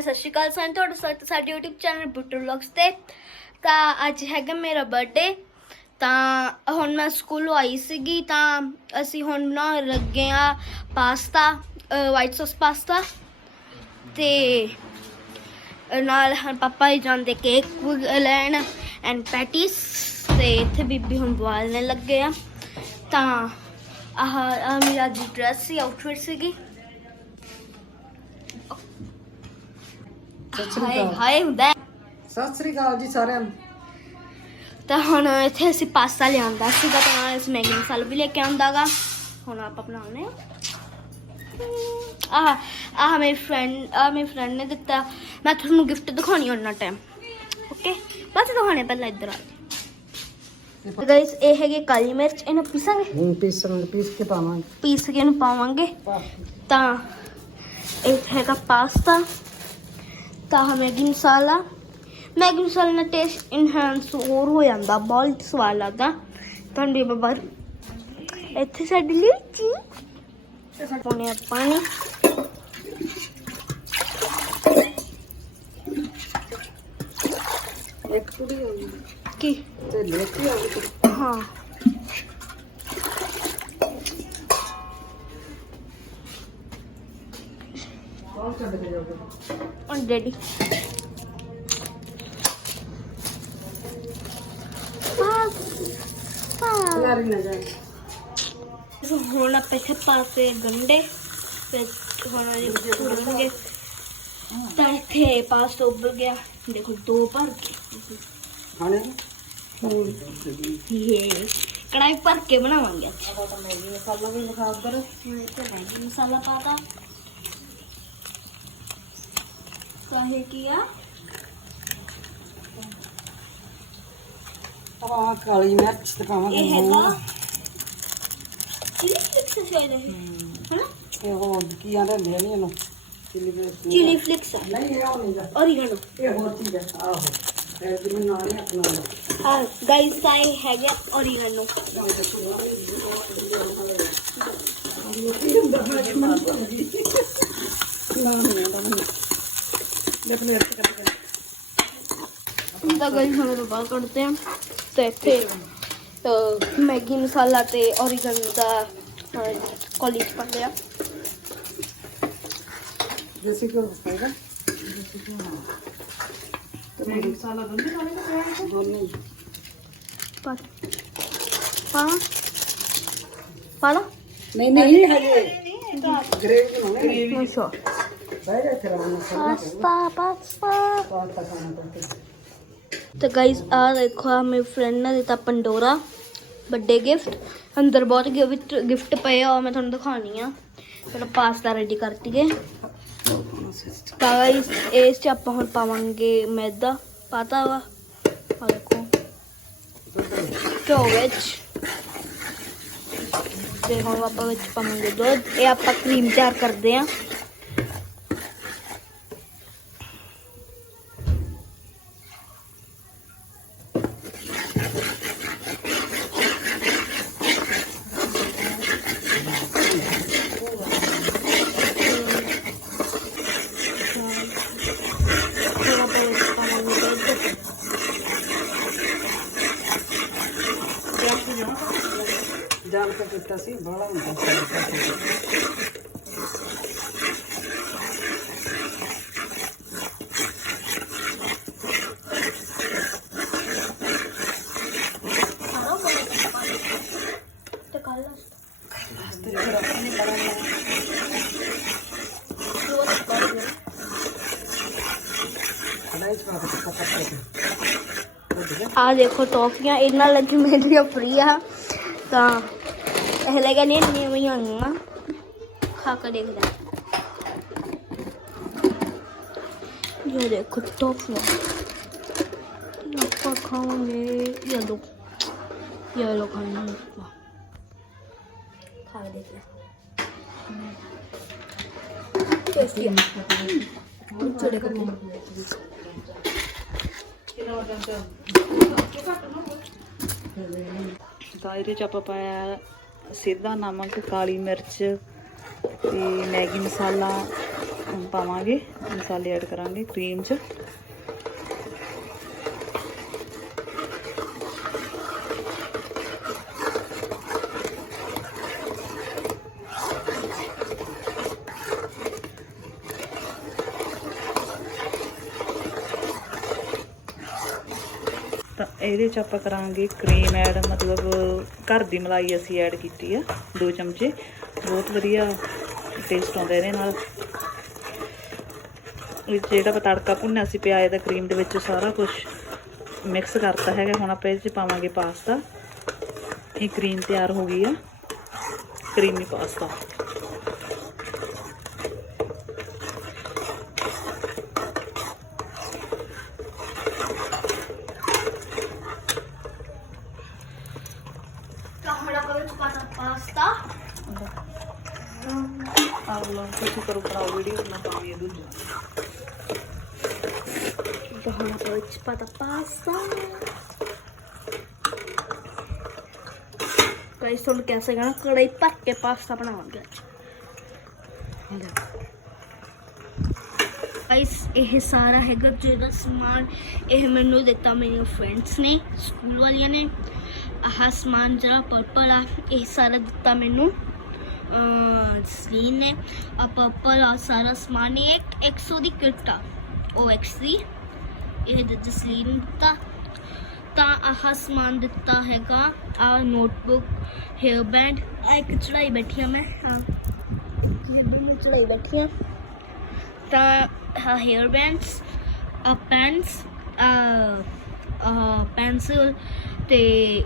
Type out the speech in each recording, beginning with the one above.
ਸਤਿ ਸ਼੍ਰੀ ਅਕਾਲ ਸਾਰਿਆਂ ਤੁਹਾਡਾ ਸਵਾਗਤ ਸਾਡੇ YouTube ਚੈਨਲ ਬੁੱਟੂ ਵਲੌਗਸ ਤੇ। ਤਾਂ ਅੱਜ ਹੈਗਾ ਮੇਰਾ ਬਰਥਡੇ ਤਾਂ ਹੁਣ ਮੈਂ ਸਕੂਲੋਂ ਆਈ ਸੀਗੀ। ਤਾਂ ਅਸੀਂ ਹੁਣ ਬਣਾਉਣ ਲੱਗੇ ਆ ਪਾਸਤਾ ਵਾਈਟ ਸੌਸ ਪਾਸਤਾ ਤੇ ਨਾਲ ਹਨ ਪਾਪਾ ਹੀ ਜਾਂਦੇ ਕੇਕ ਲੈਣ ਐਂਡ ਪੈਟੀਸ ਤੇ ਇੱਥੇ ਬੀਬੀ ਹੁਣ ਬਵਾਲਣੇ ਲੱਗੇ ਆ। ਤਾਂ ਆਹ ਆਹ ਮੇਰਾ ਜੀ ਡਰੈਸ ਸੀ ਆਊਟਫਿਟ ਸੀਗੀ। ਸਤਿ ਸ੍ਰੀ ਹਾਏ ਅਕਾਲ। ਹਾਏ ਹੁੰਦਾ ਹੈ। ਸਤਿ ਸ੍ਰੀ ਅਕਾਲ ਜੀ ਸਾਰਿਆਂ ਨੂੰ। ਤਾਂ ਹੁਣ ਇੱਥੇ ਅਸੀਂ ਪਾਸਤਾ ਲਿਆਂਦਾ ਸੀਗਾ ਤਾਂ ਇਸ ਮੈਗੀ ਮਸਾਲਾ ਵੀ ਲੈ ਕੇ ਆਉਂਦਾਗਾ। ਹੁਣ ਆਪਾਂ ਬਣਾਉਣੇ ਆ ਆਹ ਆਹ ਮੇਰੀ ਫਰੈਂਡ ਆ ਮੇਰੀ ਫਰੈਂਡ ਨੇ ਦਿੱਤਾ। ਮੈਂ ਤੁਹਾਨੂੰ ਗਿਫਟ ਦਿਖਾਉਣੀ ਉਹਨਾਂ ਟਾਈਮ ਓਕੇ ਬਸ ਦਿਖਾਉਣੇ ਪਹਿਲਾਂ ਇੱਧਰ ਆ ਗਾਇਸ ਇਹ ਹੈਗੇ ਕਾਲੀ ਮਿਰਚ ਇਹਨੂੰ ਪੀਸਾਂਗੇ? ਹੁਣ ਪੀਸਣ ਪੀਸ ਕੇ ਪਾਵਾਂਗੇ। ਪੀਸ ਕੇ ਇਹਨੂੰ ਪਾਵਾਂਗੇ। ਤਾਂ ਇਹ ਹੈਗਾ ਪਾਸਤਾ। ਤਾਂ ਮੈਗੀ ਮਸਾਲਾ। ਮੈਗੀ ਮਸਾਲੇ ਨਾਲ ਟੇਸਟ ਇਨਹਾਂਸ ਹੋਰ ਹੋ ਜਾਂਦਾ, ਬਹੁਤ ਸਵਾਦ ਲੱਗਦਾ। ਤੁਹਾਨੂੰ ਵੀ ਬਾਬਾ ਇੱਥੇ ਸਾਡੀ ਲੀਚੀ ਪਾਉਣੇ ਆ ਪਾਣੀ ਇੱਕ ਕੁੜੀ ਹੋ ਕੀ? ਤੇ ਲੇਤੀ ਹੋ। ਗਈ ਹਾਂ ਕੌਣ ਛੱਡ ਕੇ ਜਾਓਗੇ ਹੁਣ ਡੈਡੀ ਪਾਸਤਾ ਯਾਰੀ ਨਾ ਜਾਏ ਹੁਣ ਆਪਾਂ ਇੱਥੇ ਪਾਸੇ ਗੰਡੇ ਫਿਰ ਹੁਣ ਇਹ ਭੁੰਨਣਗੇ ਤਾਂ ਇੱਥੇ ਪਾਸਤਾ ਉੱਬਲ ਗਿਆ ਦੇਖੋ ਦੋ ਭਰ ਕੇ ਖਾਣੇ ਇਹ ਕੜਾਈ ਭਰ ਕੇ ਬਣਾਵਾਂਗੇ ਅੱਜ ਆਪਾਂ ਤਾਂ ਮੈਗੀ ਮਸਾਲਾ ਵੀ ਲਿਖਾ ਉੱਧਰ ਹੁਣ ਇੱਥੇ ਮੈਗੀ ਮਸਾਲਾ ਪਾਤਾ ਕਾਹੇ ਕੀਆ ਆਪਾਂ ਕਾਲੀ ਮਿਰਚ ਤੇ ਪਾਵਾਂਗੇ ਇਹ। ਹੈਗਾ। ਚਿਲੀ ਫਲਿਕਸ ਸ਼ਾਇਦ ਇਹ? ਹਨਾ? ਇਹ ਉਹ ਕੀ ਆਂਦੇ ਨੇ ਇਹਨੂੰ? ਚਿੱਲੀ ਮਿਰਚ ਚਿਲੀ ਫਲਿਕਸ ਨਹੀਂ ਇਹ ਉਹ ਨਹੀਂ ਗਾ। ਔਰੀਗਾਨੋ ਇਹ ਹੋਰ ਚੀਜ਼ ਹੈ ਆਹੋ। ਇਹ ਜਿਵੇਂ ਨਾਂ ਨਹੀਂ ਆਪਣਾ ਦਾ ਹਾਂ ਗਾਇਸ ਦਾ ਇਹ ਹੈਗਾ ਔਰੀਗਾਨੋ ਨਾ ਨਹੀਂ ਆਉਂਦਾ ਦਾ ਗਈ ਸਮੇਂ ਤੋਂ ਬਾਅਦ ਕੱਢਦੇ ਹਾਂ ਤੇ ਇੱਥੇ ਮੈਗੀ ਮਸਾਲਾ ਤੇ ਔਰੀਗਨ ਦਾ ਕੋਲੀ ਪਾ ਲਿਆ ਦੇਸੀ ਘਿਓ ਪਾਏਗਾ ਦੇਸੀ ਘਿਓ ਤੇ ਮੈਗੀ ਮਸਾਲਾ ਦੋਨੇ ਪਾਣੇ ਕਿ ਦੋਨੇ ਪਾ ਪਾ ਪਾ ਨਹੀਂ ਨਹੀਂ ਹਜੇ। ਗ੍ਰੇਵੀ ਬਣਾਉਣੀ ਗ੍ਰੇਵੀ। ਅੱਛਾ। ਬਹਿ ਜਾ ਇੱਥੇ ਆਰਾਮ ਪਾਸਤਾ ਪਾਸਤਾ ਪਾਸਤਾ ਖਾਣਾ ਪੜਤੇ ਤੇ ਗਾਇਸ ਆ ਦੇਖੋ ਆ ਮੇਰੀ ਫਰੈਂਡ ਨੇ ਦਿੱਤਾ ਪੰਡੋਰਾ ਵੱਡੇ ਗਿਫਟ ਅੰਦਰ ਬਹੁਤ ਗਿਫਟ ਗਿਫਟ ਪਏ ਆ ਮੈਂ ਤੁਹਾਨੂੰ ਦਿਖਾਉਣੀ ਆ। ਪਹਿਲਾਂ ਪਾਸਤਾ ਰੈਡੀ ਕਰਤੀਏ। ਤਾਂ ਗਾਇਸ ਇਸ ਚ ਆਪਾਂ ਹੁਣ ਪਾਵਾਂਗੇ ਮੈਦਾ, ਪਾਤਾ ਵਾ? ਆ ਦੇਖੋ। ਘਿਓ ਵਿੱਚ। ਤੇ ਹੁਣ ਆਪਾਂ ਵਿੱਚ ਪਾਵਾਂਗੇ ਦੁੱਧ। ਇਹ ਆਪਾਂ ਕਰੀਮ ਤਿਆਰ ਕਰਦੇ ਆ। ਜਾਲ ਕੇ ਕੀਤਾ ਸੀ ਬੜਾ ਹੁੰਦਾ ਸੀ ਪਾਸੇ ਸਾਰਾ ਬੋਲ ਤੇ ਕੱਲ ਤੇ ਫਿਰ ਆਪਾਂ ਨੇ ਬੜਾ ਕੜਾਈ ਚ ਪਾ ਕੇ ਪੱਕਾ ਪੱਕਾ ਕੇ ਆ ਦੇਖੋ ਟੌਫੀਆਂ ਇਹਨਾਂ ਲੱਗੀ ਮੇਰੀਆਂ ਫ੍ਰੀ ਆ ਸਿੱਧਾ ਨਮਕ ਕਾਲੀ ਮਿਰਚ ਤੇ ਮੈਗੀ ਮਸਾਲਾ ਪਾਵਾਂਗੇ। ਮਸਾਲੇ ਐਡ ਕਰਾਂਗੇ ਕਰੀਮ 'ਚ। ਤਾਂ ਇਹਦੇ ਚ ਆਪਾਂ ਕਰਾਂਗੇ ਕਰੀਮ ਐਡ ਮਤਲਬ ਘਰ ਦੀ ਮਲਾਈ ਅਸੀਂ ਐਡ ਕੀਤੀ ਆ 2 ਚਮਚੇ। ਬਹੁਤ ਵਧੀਆ ਟੇਸਟ ਆਉਂਦਾ ਇਹਦੇ ਨਾਲ। ਜਿਹੜਾ ਆਪਾਂ ਤੜਕਾ ਭੁੰਨਿਆ ਸੀ ਪਿਆਜ਼ ਦਾ ਕਰੀਮ ਦੇ ਵਿੱਚ ਸਾਰਾ ਕੁਝ ਮਿਕਸ ਕਰਤਾ ਹੈਗਾ, ਹੁਣ ਆਪਾਂ ਇਹਦੇ ਚ ਪਾਵਾਂਗੇ ਪਾਸਤਾ। ਇਹ ਕਰੀਮ ਤਿਆਰ ਹੋ ਗਈ ਆ ਕਰੀਮੀ ਪਾਸਤਾ ਤਾਂ ਹੁਣ ਆਪਾਂ ਵਿੱਚ ਪਾਤਾ ਪਾਸਤਾ ਆ ਲਓ ਤੁਸੀਂ ਕਰੋ ਬਣਾਓ ਵੀਡੀਓ ਮੈਂ Bola noite para passar. Guys ਤੁਹਾਨੂੰ ਕੜਾਈ ਭਰ ਕੇ ਪਾਸਤਾ ਬਣਾਵਾਂਗੇ ਅੱਜ ਗਾਇਸ ਇਹ ਸਾਰਾ ਹੈਗਾ ਜਿਹੜਾ ਸਮਾਨ ਇਹ ਮੈਨੂੰ ਦਿੱਤਾ ਮੇਰੇ ਫਰੈਂਡਸ ਨੇ ਸਕੂਲ ਵਾਲਿਆਂ ਨੇ ਆਹ ਸਮਾਨ ਜਿਹੜਾ ਪਰਪਲ ਆ ਇਹ ਸਾਰਾ ਦਿੱਤਾ ਮੈਨੂੰ ਸਲੀਨ ਨੇ ਆ ਪਰਪਲ ਆ ਸਾਰਾ ਸਮਾਨ ਇਹ ਇੱਕ 100 ਦੀ ਕਿੱਟ ਆ ਉਹ ਐਕਸ ਦੀ। ਇਹ ਦਿੱਤਾ ਸਲੀਨ ਦਿੱਤਾ। ਤਾਂ ਆਹ ਸਮਾਨ ਦਿੱਤਾ ਹੈਗਾ ਆ ਨੋਟਬੁੱਕ ਹੇਅਰ ਬੈਂਡ ਆ ਇੱਕ ਚੜਾਈ ਬੈਠੀ ਆ ਮੈਂ, ਹਾਂ। ਇਹ ਮੈਂ ਚੜਾਈ ਬੈਠੀ ਆ। ਤਾਂ ਆਹ ਹੇਅਰ ਬੈਂਡਸ ਆ ਪੈਨਸ ਆ ਪੈਨਸਲ ਤੇ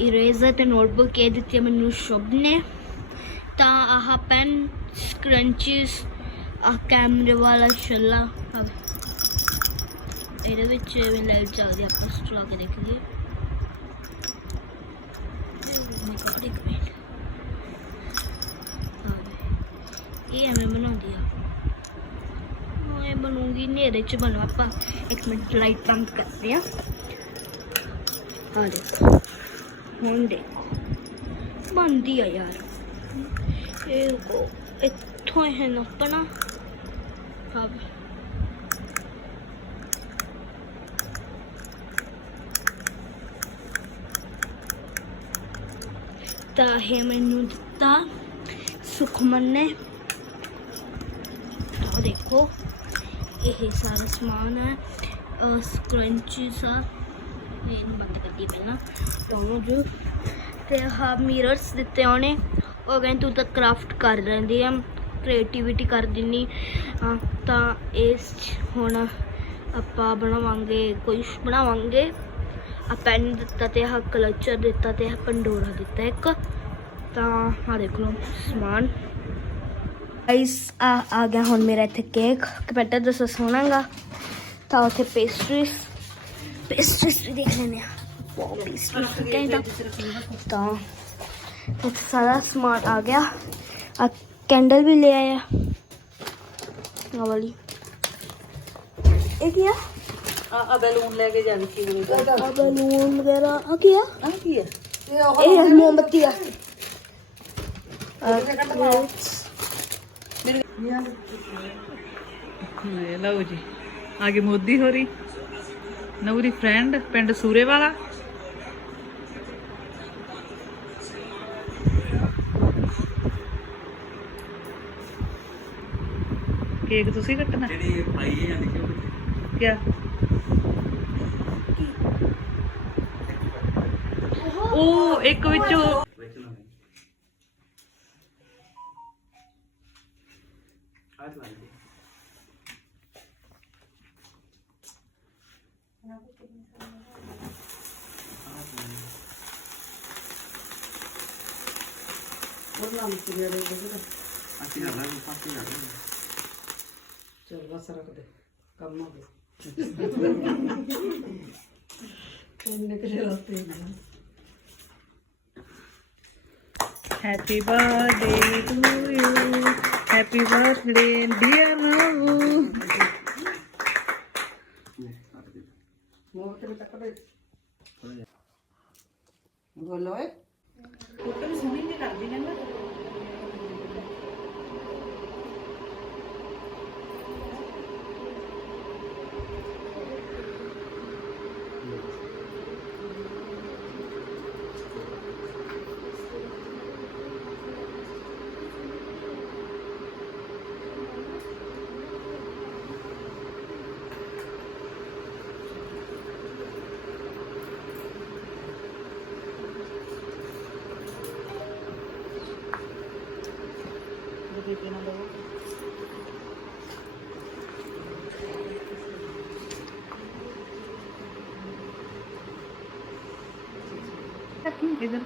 ਇਰੇਜ਼ਰ ਤੇ ਨੋਟਬੁੱਕ ਇਹ ਦਿੱਤੀ ਮੈਨੂੰ ਸ਼ੁਭ ਨੇ। ਤਾਂ ਆਹ ਪੈਨ ਸਕਰੰਚੀਸ ਆ ਕੈਮਰੇ ਵਾਲਾ ਛੱਲਾ ਇਹਦੇ ਵਿੱਚ ਵੀ ਲਾਈਟ ਚੱਲਦੀ ਆਪਾਂ ਚਲਾ ਕੇ ਦੇਖ ਲਈਏ। ਇਹ ਐਵੇਂ ਬਣਾਉਂਦੀ ਆ। ਹਾਂ, ਬਣੂਗੀ ਨੇਰੇ ਚ ਬਣੂ ਆਪਾਂ। ਇੱਕ ਮਿੰਟ ਲਾਈਟ ਬੰਦ ਕਰਦੇ ਆ। ਆ ਦੇਖੋ ਹੁਣ ਦੇਖੋ। ਬਣਦੀ ਆ ਯਾਰ। ਇਹ ਕੋ ਇੱਥੋਂ ਹੈ ਨਾ ਆਪਣਾ ਤਾਂ ਇਹ ਮੈਨੂੰ ਦਿੱਤਾ ਸੁਖਮਨ ਨੇ ਆਹ ਦੇਖੋ ਇਹ ਸਾਰਾ ਸਮਾਨ ਹੈ ਸਕਰੰਚੀਸ ਆ ਇਹਨੂੰ ਬੰਦ ਕਰਦੀ ਪਹਿਲਾਂ ਦੋਨੋਂ ਜੋ ਤੇ ਆਹ ਮਿਰਰਸ ਦਿੱਤੇ ਉਹਨੇ ਉਹ ਕਹਿੰਦੇ ਤੂੰ ਤਾਂ ਕਰਾਫਟ ਕਰ ਲੈਂਦੀ ਆ ਕ੍ਰੀਏਟੀਵਿਟੀ ਕਰ ਦਿੰਨੀ ਤਾਂ ਇਸ ਹੁਣ ਆਪਾਂ ਬਣਾਵਾਂਗੇ ਕੁਝ ਬਣਾਵਾਂਗੇ। ਆ ਪੈਨ ਦਿੱਤਾ ਤੇ ਆਹ ਕਲਚਰ ਦਿੱਤਾ ਤੇ ਆਹ ਪੰਡੋਰਾ ਦਿੱਤਾ ਇੱਕ। ਤਾਂ ਆ ਦੇਖ ਲਓ ਸਮਾਨ। ਗਾਈਸ ਆ ਆ ਗਿਆ ਹੁਣ ਮੇਰਾ ਇੱਥੇ ਕੇਕ ਕਪੈਟਾ ਦੱਸੋ ਸੋਹਣਾਗਾ। ਤਾਂ ਉੱਥੇ ਪੇਸਟਰੀਜ਼ ਪੇਸਟਰੀਜ਼ ਵੀ ਦੇਖ ਲੈਂਦੇ ਆ। ਵਾਓ ਪੇਸਟਰੀਜ਼ ਕਹਿੰਦਾ ਤਾਂ ਇੱਥੇ ਸਾਰਾ ਸਮਾਨ ਆ ਗਿਆ। ਆ ਕੈਂਡਲ ਵੀ ਲੈ ਆਇਆ। ਆ ਵਾਲੀ। ਇਹ ਕੀ ਆ? ਆ ਆ ਬੈਲੂਨ ਲੈ ਕੇ ਜਾ ਵਿੱਕੀ ਕੋਲ ਆ ਬਲੂਨ। ਵਗੈਰਾ। ਆ ਕੀ ਆ? ਆ ਕੀ ਹੈ ਇਹ ਮੋਮਬੱਤੀ ਆ। ਲਓ ਜੀ। ਆਗੇ ਮੋਦੀ ਹੋ ਰਹੀ ਨਵੂ ਦੀ ਫਰੈਂਡ ਪਿੰਡ ਸੂਰੇ ਵਾਲਾ ਕੇਕ ਤੁਸੀਂ ਕੱਟਣਾ ਜਿਹੜੀ ਪਾਈ ਹੈ ਜਾਂਦੀ ਕਿਉਂ ਕਿਆ? ਉਹ ਇੱਕ ਵਿੱਚੋਂ ਵਿੱਚ ਨਾ ਆਜ ਲਾਈ ਦੇ ਉਹਨਾਂ ਵਿੱਚ ਜਿਹੜੇ ਬੁੱਧ ਅੱਛੀ ਗੱਲ ਹੈ ਪਾਸੇ ਜਾ ਰਿਹਾ ਚਲ ਬਸ ਰੱਖ ਦੇ ਕੰਮ ਹੋ ਗਿਆ। ਕਿੰਨੇ ਕੁ ਰਸਤੇ ਨੇ happy birthday to you happy birthday dear ਨਵੂ ਤੇ ਤੱਕ ਦੇ। ਬੋਲੋ ਏ ਬੀਬੀ ਨਾਲ ਲਵੋ ਇਧਰ